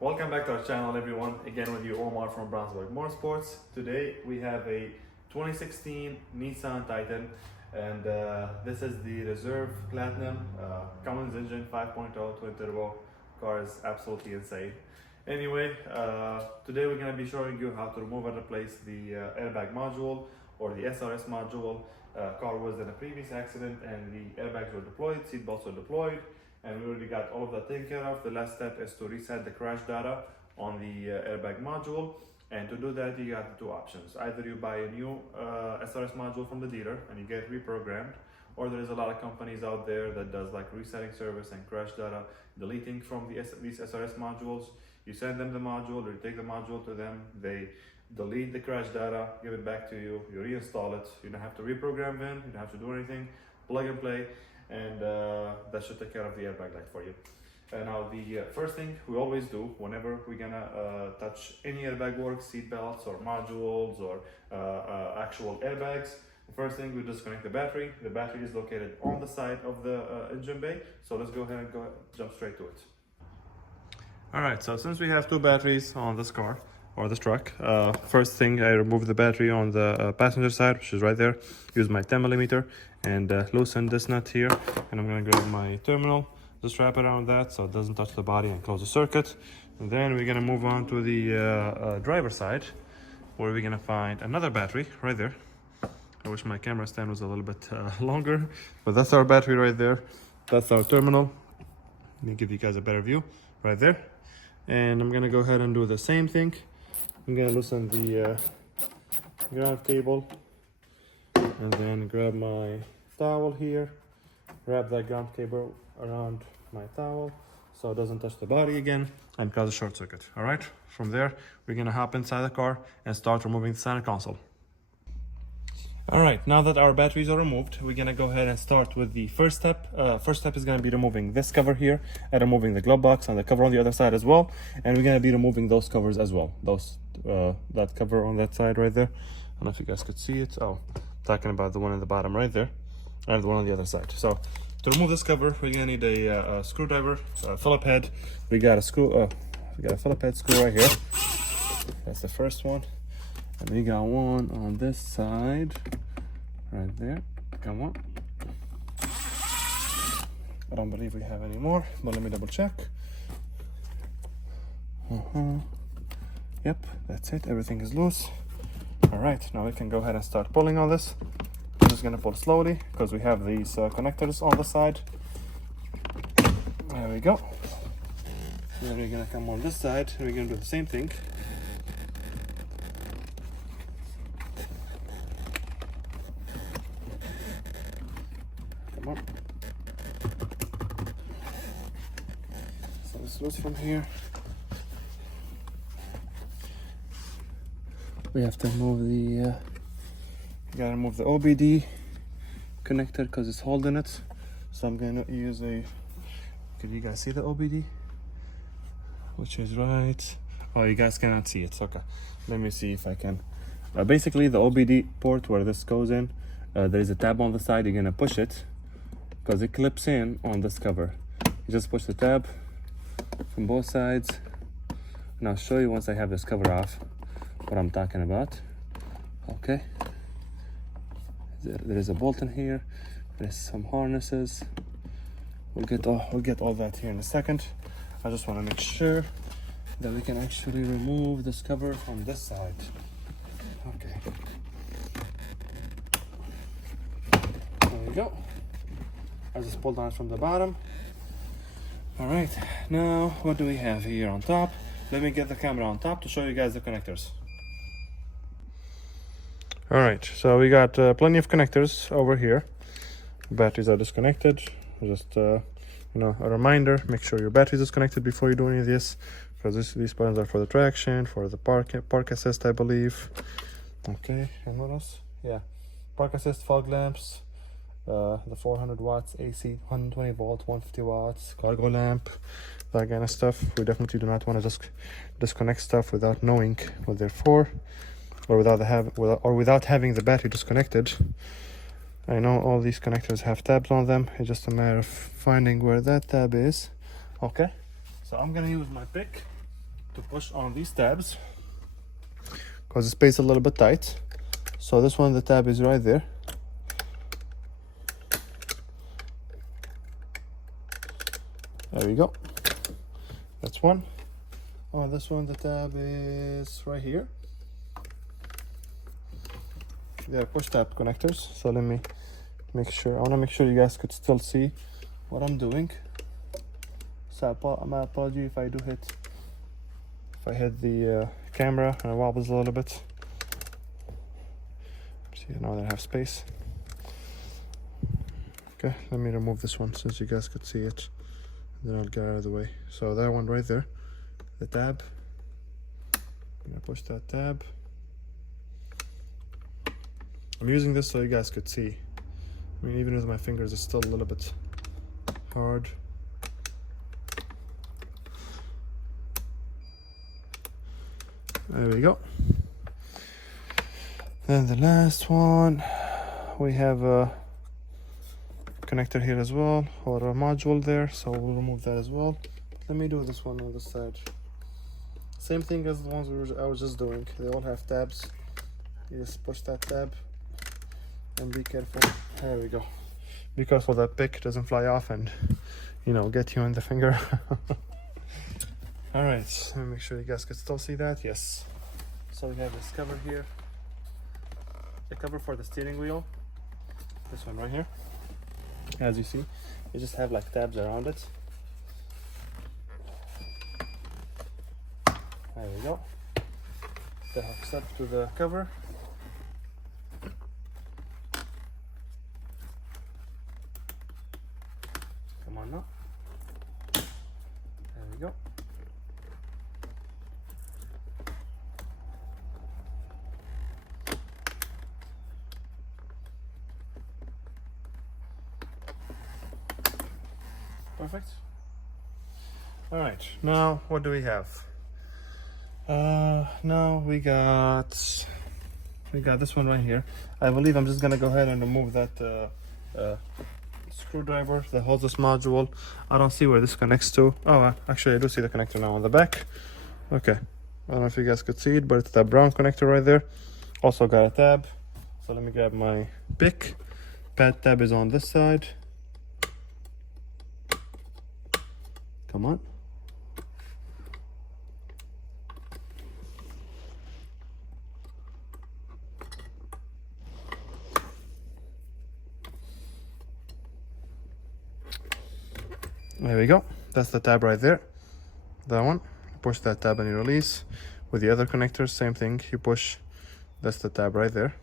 Welcome back to our channel, everyone. Again with you, Omar from Brownsburg Motorsports. Today we have a 2016 Nissan Titan, and this is the Reserve Platinum Cummins engine 5.0 twin turbo. Car is absolutely insane. Anyway, today we're going to be showing you how to remove and replace the airbag module or the SRS module. Car was in a previous accident and the airbags were deployed, seat belts were deployed, and we already got all of that taken care of. The last step is to reset the crash data on the airbag module, and to do that you have two options. Either you buy a new SRS module from the dealer and you get it reprogrammed, or there's a lot of companies out there that does like resetting service and crash data deleting from these SRS modules. You send them the module, or you take the module to them, they delete the crash data, give it back to you, you reinstall it. You don't have to reprogram them, you don't have to do anything, plug and play, and that should take care of the airbag light for you. Now the first thing we always do whenever we're gonna touch any airbag work, seat belts or modules or actual airbags, the first thing we disconnect the battery. The battery is located on the side of the engine bay, so let's go ahead and jump straight to it. Alright, so since we have two batteries on this car or this truck, first thing I remove the battery on the passenger side, which is right there. Use my 10mm and loosen this nut here, and I'm going to grab my terminal, just wrap it around that so it doesn't touch the body, and close the circuit. And then we're going to move on to the driver side, where we're going to find another battery right there. I wish my camera stand was a little bit longer, but that's our battery right there. That's our terminal. Let me give you guys a better view right there. And I'm going to go ahead and do the same thing. I'm going to loosen the ground cable, and then grab my towel here, wrap that ground cable around my towel so it doesn't touch the body again, and cause a short circuit. All right, from there we're going to hop inside the car and start removing the center console. All right, now that our batteries are removed, we're gonna go ahead and start with the first step. First step is gonna be removing this cover here, and removing the glove box and the cover on the other side as well. And we're gonna be removing those covers as well. That cover on that side right there. I don't know if you guys could see it. Oh, talking about the one in the bottom right there, and the one on the other side. So to remove this cover, we're gonna need a screwdriver, Phillip head. We got a Phillip head screw right here. That's the first one. And we got one on this side, right there. Come on. I don't believe we have any more, but let me double check. Yep, that's it. Everything is loose. All right, now we can go ahead and start pulling on this. I'm just gonna pull slowly because we have these connectors on the side. There we go. Then we're gonna come on this side and we're gonna do the same thing. So it's loose from here. We have to move the gotta remove the OBD connector because it's holding it. So I'm gonna use a, can you guys see the OBD? Which is right, oh, you guys cannot see it. Okay, let me see if I can. Basically the OBD port where this goes in, there is a tab on the side. You're gonna push it because it clips in on this cover. You just push the tab from both sides, and I'll show you once I have this cover off what I'm talking about. Okay, there is a bolt in here, there's some harnesses. We'll get all that here in a second. I just want to make sure that we can actually remove this cover from this side. Okay, there we go. I just pulled on it from the bottom. All right, now what do we have here on top? Let me get the camera on top to show you guys the connectors. All right, so we got plenty of connectors over here. Batteries are disconnected. Just a reminder, make sure your battery is disconnected before you do any of this, because these buttons are for the traction, for the park assist, I believe. Okay, and what else? Yeah, park assist, fog lamps, the 400 watts AC, 120 volt, 150 watts, cargo lamp, that kind of stuff. We definitely do not want to just disconnect stuff without knowing what they're for, or without having the battery disconnected. I know all these connectors have tabs on them. It's just a matter of finding where that tab is. Okay, so I'm gonna use my pick to push on these tabs because the space is a little bit tight. So this one, the tab is right there. There we go. That's one. On this one, the tab is right here. They are push tab connectors. So let me make sure. I want to make sure you guys could still see what I'm doing. So my apology if I do hit. If I hit the camera and it wobbles a little bit. See, now that I have space. Okay, let me remove this one since you guys could see it. Then I'll get out of the way. So that one right there, the tab. I'm gonna push that tab. I'm using this so you guys could see. I mean, even with my fingers, it's still a little bit hard. There we go. Then the last one, we have a connector here as well, or a module there, so we'll remove that as well. Let me do this one on this side. Same thing as the ones I was just doing. They all have tabs. You just push that tab and be careful. There we go. Be careful that pick doesn't fly off and, you know, get you in the finger. All right, let me make sure you guys can still see that. Yes. So we have this cover here. The cover for the steering wheel. This one right here. As you see, you just have like tabs around it. There we go. That hooks up to the cover. Come on now. There we go. Perfect. All right, now what do we have? Now we got this one right here. I believe I'm just gonna go ahead and remove that screwdriver that holds this module. I don't see where this connects to. Oh, actually I do see the connector now on the back. Okay, I don't know if you guys could see it, but it's that brown connector right there. Also got a tab. So let me grab my pick. Pad tab is on this side. Come on. There we go. That's the tab right there. That one. Push that tab and you release. With the other connectors, same thing. You push. That's the tab right there.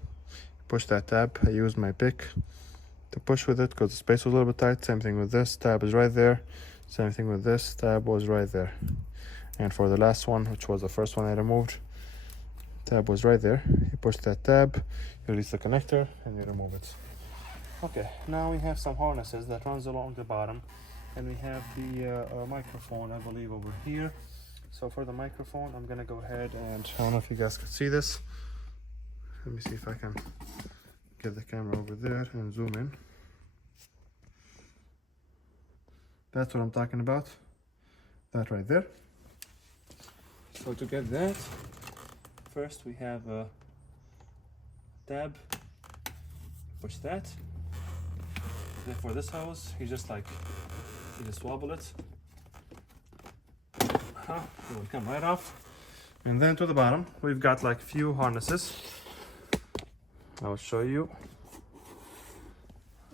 Push that tab. I use my pick to push with it because the space was a little bit tight. Same thing with this. Tab is right there. Same thing with this. Tab was right there. And for the last one, which was the first one I removed, tab was right there. You push that tab, you release the connector, and you remove it. Okay, now we have some harnesses that runs along the bottom, and we have the microphone, I believe, over here. So for the microphone, I'm gonna go ahead and, I don't know if you guys can see this. Let me see if I can get the camera over there and zoom in. That's what I'm talking about. That right there. So to get that, first we have a tab. Push that. Then for this hose, you just wobble it. It will come right off. And then to the bottom, we've got like few harnesses. I'll show you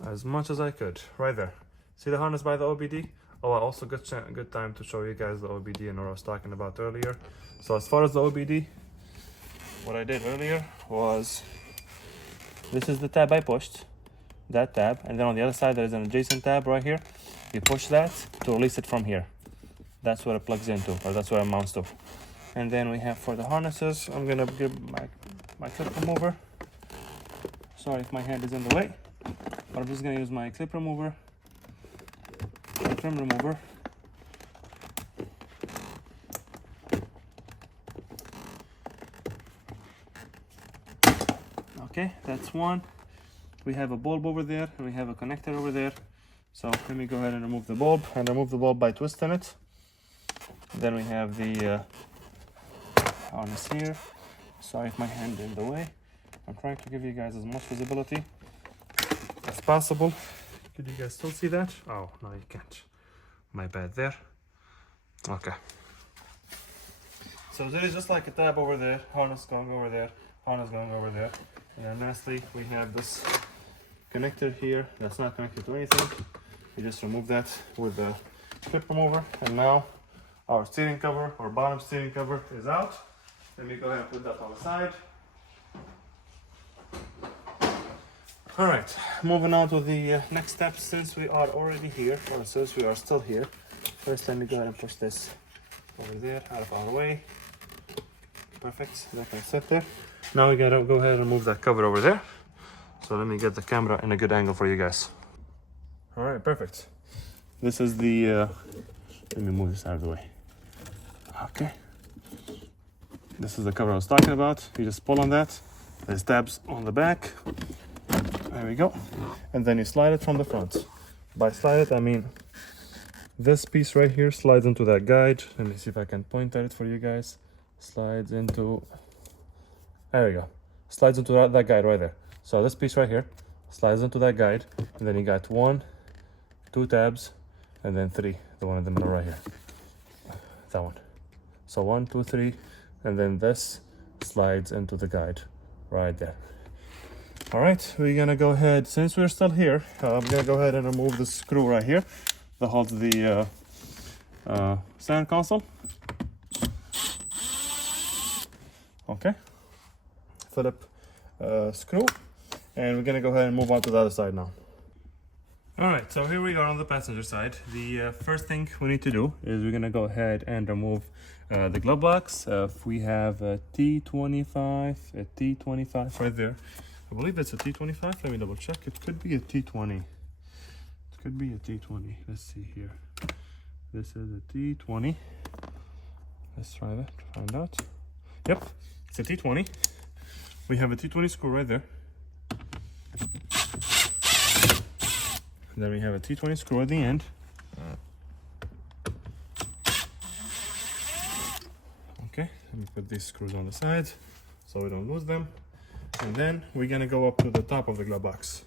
as much as I could. Right there. See the harness by the OBD? Oh, also good time to show you guys the OBD and what I was talking about earlier. So as far as the OBD, what I did earlier was, this is the tab I pushed, that tab, and then on the other side there is an adjacent tab right here. You push that to release it from here. That's what it plugs into, or that's what it mounts to. And then we have for the harnesses, I'm gonna give my clip remover. Sorry if my hand is in the way, but I'm just gonna use my clip remover, my trim remover. Okay, that's one. We have a bulb over there and we have a connector over there. So let me go ahead and remove the bulb, by twisting it. Then we have the harness here. Sorry if my hand in the way. I'm trying to give you guys as much visibility as possible. Could you guys still see that? Oh, no, you can't. My bad there. Okay. So there is just like a tab over there, harness going over there, harness going over there. And then lastly, we have this connector here that's not connected to anything. You just remove that with the clip remover. And now our steering cover, or bottom steering cover, is out. Let me go ahead and put that on the side. All right, moving on to the next step. Since we are already here, or since we are still here, first let me go ahead and push this over there, out of our way. Perfect, that can sit there. Now we gotta go ahead and move that cover over there. So let me get the camera in a good angle for you guys. All right, perfect. This is the, let me move this out of the way. Okay. This is the cover I was talking about. You just pull on that. There's tabs on the back. There we go. And then you slide it from the front. By slide it, I mean this piece right here slides into that guide. Let me see if I can point at it for you guys. Slides into, there we go. Slides into that guide right there. So this piece right here slides into that guide. And then you got 1, 2 tabs, and then 3. The one in the middle right here. That one. So 1, 2, 3. And then this slides into the guide right there. All right, we're gonna go ahead, since we're still here, I'm gonna go ahead and remove the screw right here that holds the center console. Okay, Philip screw, and we're gonna go ahead and move on to the other side now. All right, so here we are on the passenger side. The first thing we need to do is we're gonna go ahead and remove the glove box. We have a T25 right there. I believe it's a T25. Let me double check. It could be a T20. It could be a T20. Let's see here. This is a T20. Let's try that to find out. Yep, it's a T20. We have a T20 screw right there. And then we have a T20 screw at the end. Okay, let me put these screws on the side so we don't lose them. And then we're gonna go up to the top of the glove box.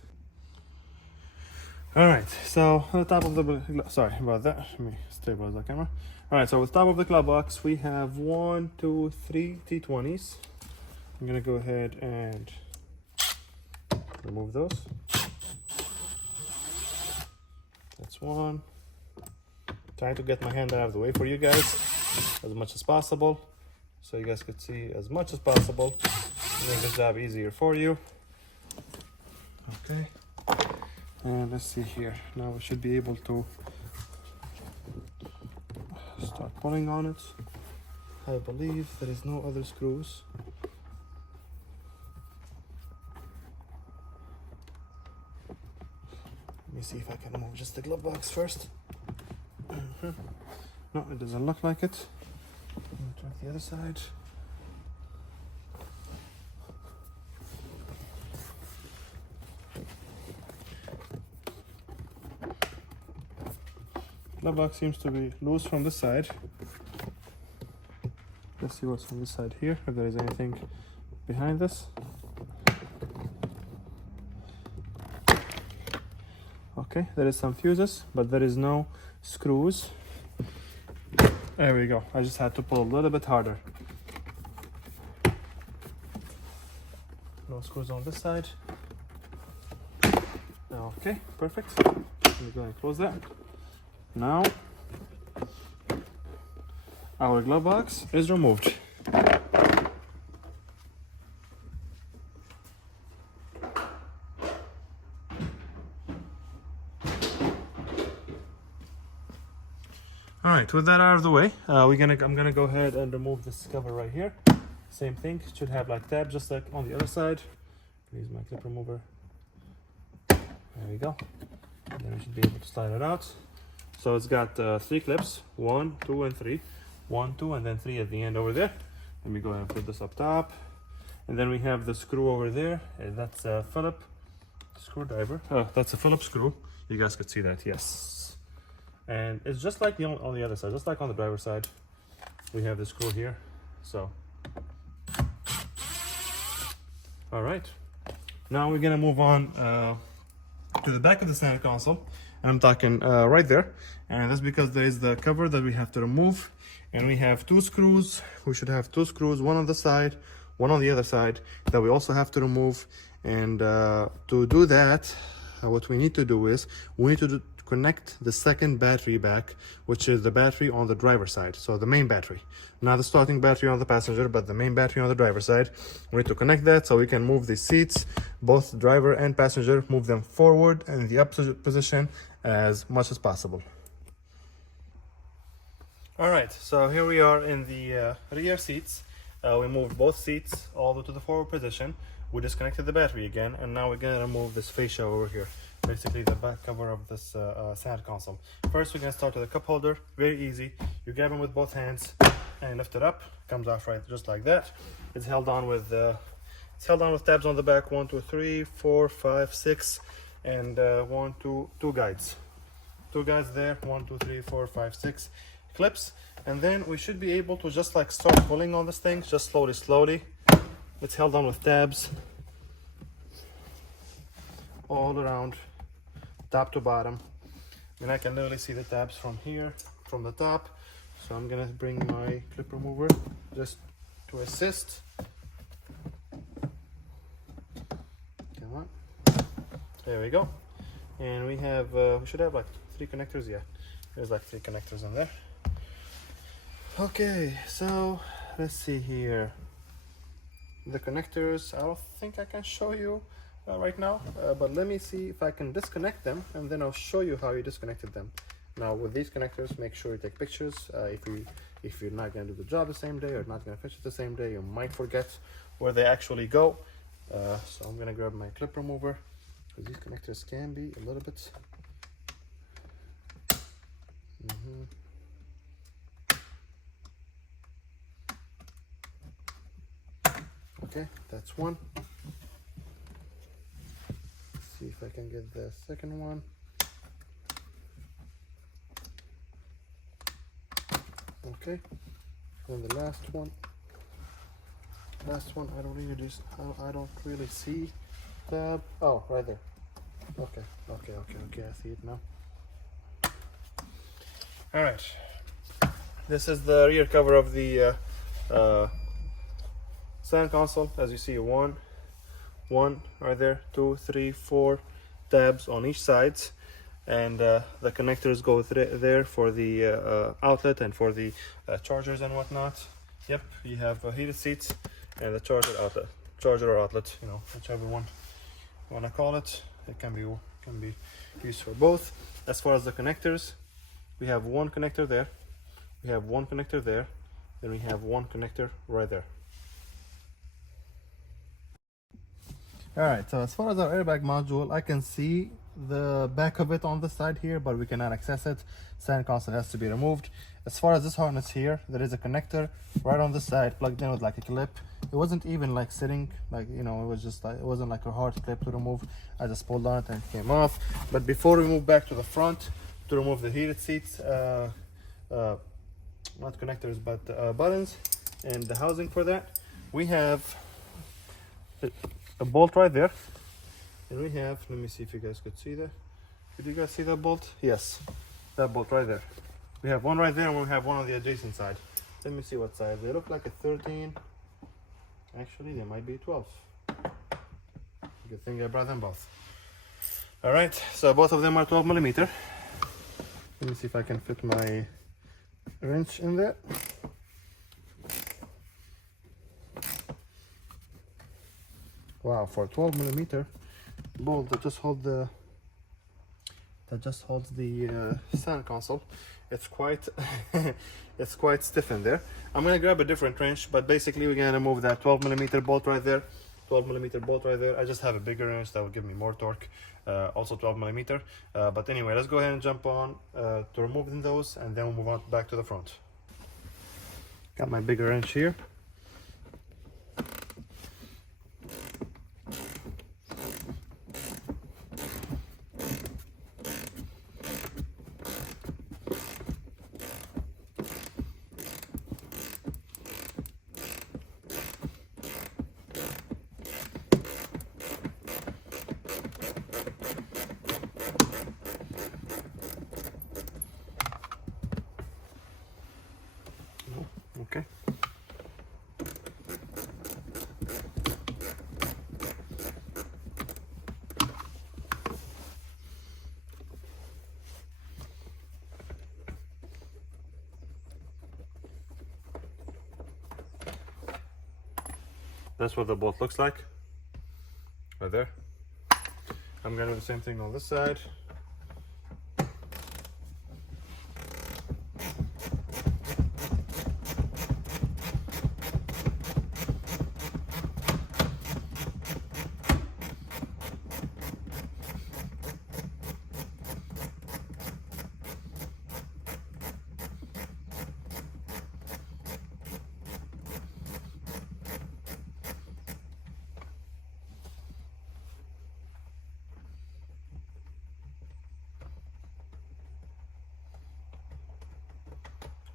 All right, so on the top of the, sorry about that. Let me stabilize that camera. All right, so with the top of the glove box, we have 1, 2, 3 T20s. I'm gonna go ahead and remove those. That's one. Trying to get my hand out of the way for you guys as much as possible, so you guys could see as much as possible. Make the job easier for you. Okay, and let's see here. Now we should be able to start pulling on it. I believe there is no other screws. Let me see if I can move just the glove box first. No, it doesn't look like it. Let me try the other side. Glove box seems to be loose from this side. Let's see what's on this side here, if there is anything behind this. Okay, there is some fuses, but there is no screws. There we go. I just had to pull a little bit harder. No screws on this side. Okay, perfect. Let me go and close that. Now, our glove box is removed. All right, with that out of the way, I'm gonna go ahead and remove this cover right here. Same thing, it should have like tabs just like on the other side. Use my clip remover. There we go. And then we should be able to slide it out. So it's got 3 clips, 1, 2, and 3. 1, 2, and then 3 at the end over there. Let me go ahead and put this up top. And then we have the screw over there. And that's a Philip screwdriver. That's a Philip screw. You guys could see that, yes. And it's just like on the other side, just like on the driver's side. We have the screw here. So All right, now we're gonna move on to the back of the center console, and I'm talking right there, and that's because there is the cover that we have to remove, and we have two screws. We should have two screws, one on the side, one on the other side, that we also have to remove. And to do that, what we need to do is we need to connect the second battery back, which is the battery on the driver's side. So the main battery, not the starting battery on the passenger, but the main battery on the driver's side. We need to connect that so we can move the seats, both driver and passenger, move them forward and in the opposite position as much as possible. All right, so here we are in the rear seats. We moved both seats all the way to the forward position. We disconnected the battery again, and now we're gonna remove this fascia over here, basically the back cover of this center console. First, we're gonna start with a cup holder. Very easy. You grab them with both hands and lift it up. Comes off right just like that. It's held on with tabs on the back. 1, 2, 3, 4, 5, 6, and two guides. Two guides there. 1, 2, 3, 4, 5, 6 clips, and then we should be able to just like start pulling on this thing, just slowly. It's held on with tabs all around, top to bottom, and I can literally see the tabs from here, from the top. So I'm gonna bring my clip remover just to assist. Come on, there we go. And we have we should have like 3 connectors. Yeah, there's like 3 connectors in there. Okay, so let's see here. The connectors, I don't think I can show you right now, but let me see if I can disconnect them, and then I'll show you how you disconnected them. Now with these connectors, make sure you take pictures. If you're not going to do the job the same day or not going to finish it the same day, you might forget where they actually go. So I'm going to grab my clip remover, because these connectors can be a little bit Okay, that's one. Let's see if I can get the second one. Okay, and the last one. I don't really see tab. Oh, right there. Okay, I see it now. All right, this is the rear cover of the center console. As you see, one right there, 2, 3, 4 tabs on each side, and the connectors go there for the outlet and for the chargers and whatnot. Yep, you have heated seats and the charger or outlet, you know, whichever one you want to call it. It can be used for both. As far as the connectors, we have one connector there, we have one connector there, then we have one connector right there. All right, so as far as our airbag module, I can see the back of it on the side here, but we cannot access it. Center console has to be removed. As far as this harness here, there is a connector right on the side, plugged in with like a clip. It wasn't even like sitting, like, you know, it was just like, it wasn't like a hard clip to remove. I just pulled on it and it came off. But before we move back to the front to remove the heated seats, not connectors, but buttons and the housing for that, we have a bolt right there, and we have, let me see if you guys could see that. Could you guys see that bolt? Yes, that bolt right there. We have one right there, and we have one on the adjacent side. Let me see what size. They look like a 13. Actually, they might be 12. Good thing I brought them both. All right, so both of them are 12 millimeter. Let me see if I can fit my wrench in there. Wow, for a 12 millimeter bolt that just holds the center console, it's quite it's quite stiff in there. I'm gonna grab a different wrench, but basically we're gonna remove that 12 millimeter bolt right there. 12 millimeter bolt right there. I just have a bigger wrench that will give me more torque, also 12 millimeter. But anyway, let's go ahead and jump on to removing those, and then we'll move on back to the front. Got my bigger wrench here. Okay. That's what the bolt looks like, right there. I'm gonna do the same thing on this side.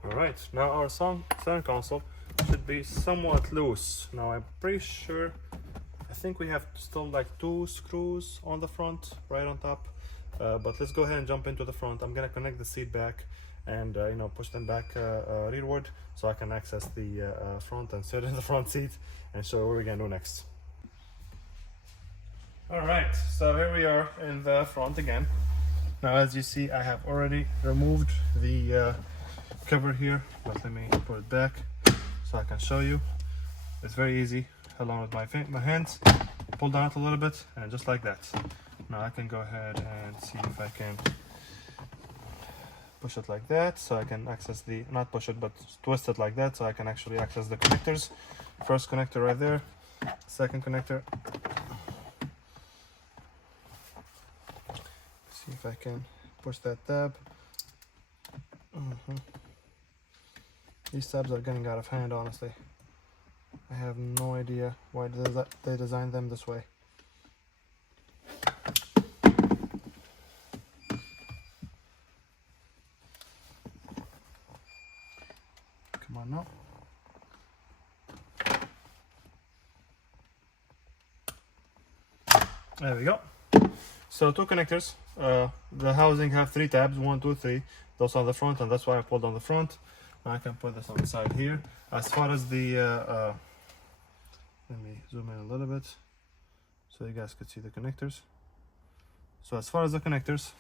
Alright, now our center console should be somewhat loose. Now I'm pretty sure, I think we have still like 2 screws on the front, right on top. But let's go ahead and jump into the front. I'm gonna connect the seat back and you know, push them back rearward so I can access the front and sit in the front seat and show what we're gonna do next. Alright, so here we are in the front again. Now as you see, I have already removed the cover here, but let me put it back so I can show you. It's very easy, along with my hands, pull down it a little bit and just like that. Now I can go ahead and see if I can push it like that so I can access the, not push it, but twist it like that so I can actually access the connectors. First connector right there, second connector. See if I can push that tab. These tabs are getting out of hand, honestly. I have no idea why they designed them this way. Come on now. There we go. So 2 connectors. The housing have 3 tabs, 1, 2, 3. Those on the front, and that's why I pulled on the front. I can put this on the side here. As far as the let me zoom in a little bit so you guys could see the connectors. So as far as the connectors,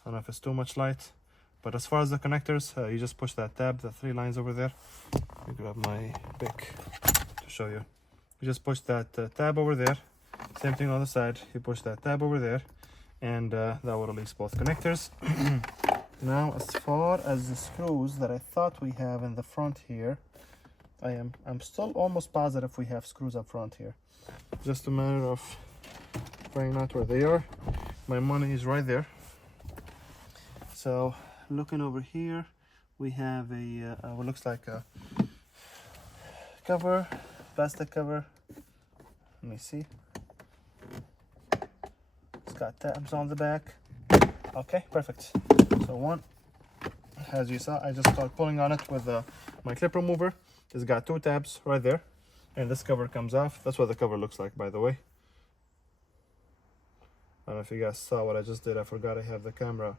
I don't know if it's too much light, but as far as the connectors, you just push that tab, the 3 lines over there. Let me grab my pick to show you. You just push that tab over there. Same thing on the side. You push that tab over there, and that will release both connectors. Now, as far as the screws that I thought we have in the front here, I'm still almost positive we have screws up front here. Just a matter of finding out where they are. My money is right there. So, looking over here, we have a what looks like a cover, plastic cover. Let me see. It's got tabs on the back. Okay, perfect. So one, as you saw, I just started pulling on it with my clip remover. It's got 2 tabs right there, and this cover comes off. That's what the cover looks like, by the way. I don't know if you guys saw what I just did. I forgot I have the camera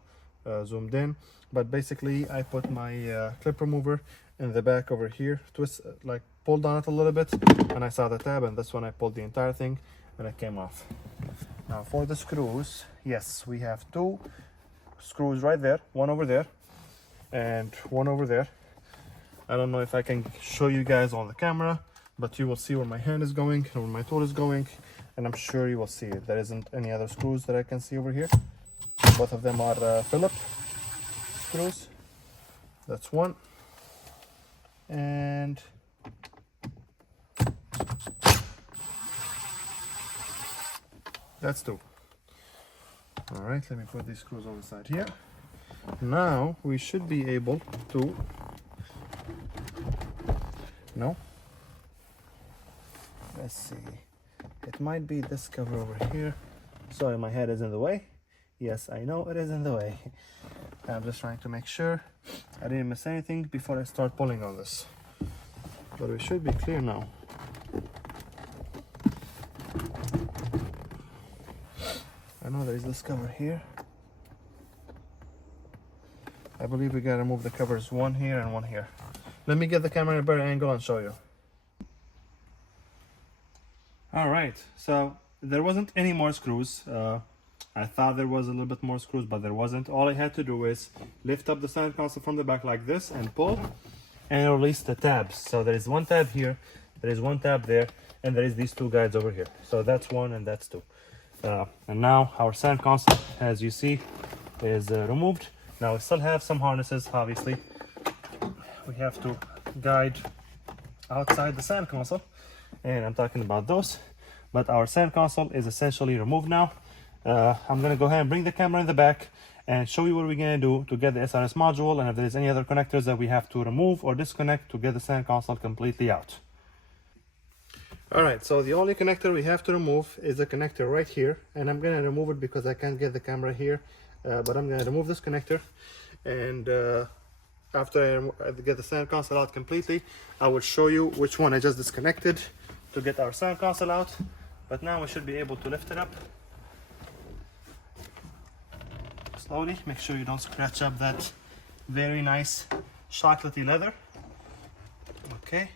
zoomed in, but basically I put my clip remover in the back over here, twist, like pulled on it a little bit, and I saw the tab, and that's when I pulled the entire thing and it came off. Now for the screws, yes, we have 2 screws right there, one over there and one over there. I don't know if I can show you guys on the camera, but you will see where my hand is going and where my tool is going, and I'm sure you will see it. There isn't any other screws that I can see over here. Both of them are Phillips screws. That's one, and that's 2. All right, let me put these screws on the side here. Now we should be able to, no, let's see, it might be this cover over here. Sorry, my head is in the way. Yes, I know it is in the way. I'm just trying to make sure I didn't miss anything before I start pulling on this. But we should be clear now. I know there's this cover here. I believe we gotta move the covers, one here and one here. Let me get the camera in a better angle and show you. All right, so there wasn't any more screws. I thought there was a little bit more screws, but there wasn't. All I had to do is lift up the center console from the back like this and pull and release the tabs. So there is one tab here, there is one tab there, and there is these two guides over here. So that's one and that's two. And now our center console, as you see, is removed. Now we still have some harnesses, obviously. We have to guide outside the center console, and I'm talking about those. But our center console is essentially removed now. I'm gonna go ahead and bring the camera in the back and show you what we're gonna do to get the SRS module, and if there's any other connectors that we have to remove or disconnect to get the center console completely out. All right, so the only connector we have to remove is the connector right here, and I'm gonna remove it because I can't get the camera here, but I'm gonna remove this connector, and after I get the center console out completely, I will show you which one I just disconnected to get our center console out. But now we should be able to lift it up slowly. Make sure you don't scratch up that very nice chocolatey leather. Okay.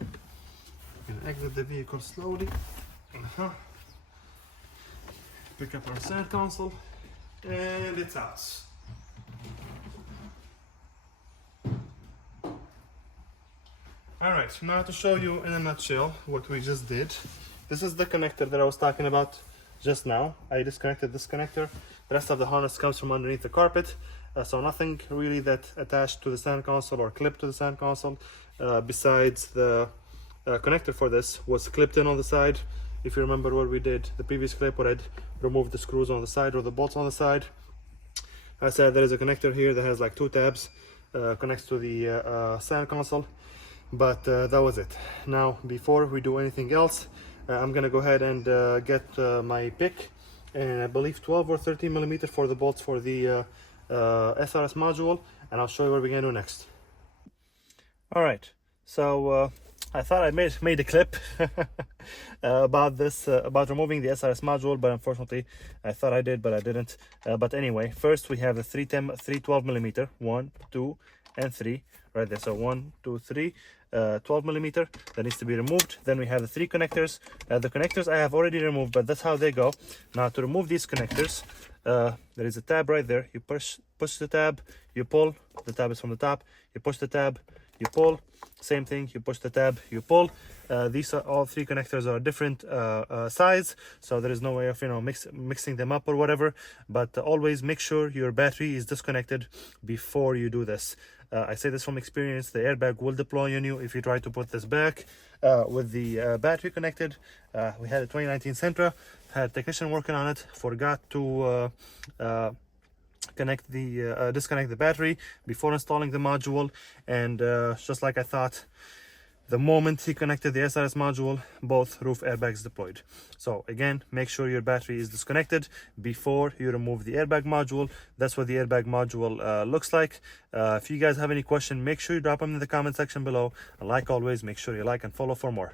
I'm gonna exit the vehicle slowly. Pick up our center console, and it's out. Alright, now to show you in a nutshell what we just did. This is the connector that I was talking about just now. I disconnected this connector. The rest of the harness comes from underneath the carpet, so nothing really that attached to the center console or clipped to the center console, besides the connector for this was clipped in on the side. If you remember what we did the previous clip, where I'd removed the screws on the side or the bolts on the side, I said there is a connector here that has like two tabs, connects to the center console. But that was it. Now, before we do anything else, I'm gonna go ahead and get my pick, and I believe 12 or 13 millimeter for the bolts for the SRS module, and I'll show you what we're gonna do next. All right, so I thought I made a clip about this, about removing the SRS module, but unfortunately I thought I did, but I didn't. But anyway, first we have the 312 millimeter, 1, 2, and 3 right there. So 1, 2, 3, 12 millimeter that needs to be removed. Then we have the three connectors. The connectors I have already removed, but that's how they go. Now to remove these connectors, there is a tab right there. You push the tab, you pull. The tab is from the top. You push the tab, you pull. Same thing, you push the tab, you pull. These are all three connectors are different size, so there is no way of mixing them up or whatever. But always make sure your battery is disconnected before you do this. I say this from experience. The airbag will deploy on you if you try to put this back with the battery connected. We had a 2019 Sentra, had a technician working on it, forgot to disconnect the battery before installing the module, and just like I thought, the moment he connected the SRS module, both roof airbags deployed. So again, make sure your battery is disconnected before you remove the airbag module. That's what the airbag module looks like. If you guys have any question, make sure you drop them in the comment section below, and like always, make sure you like and follow for more.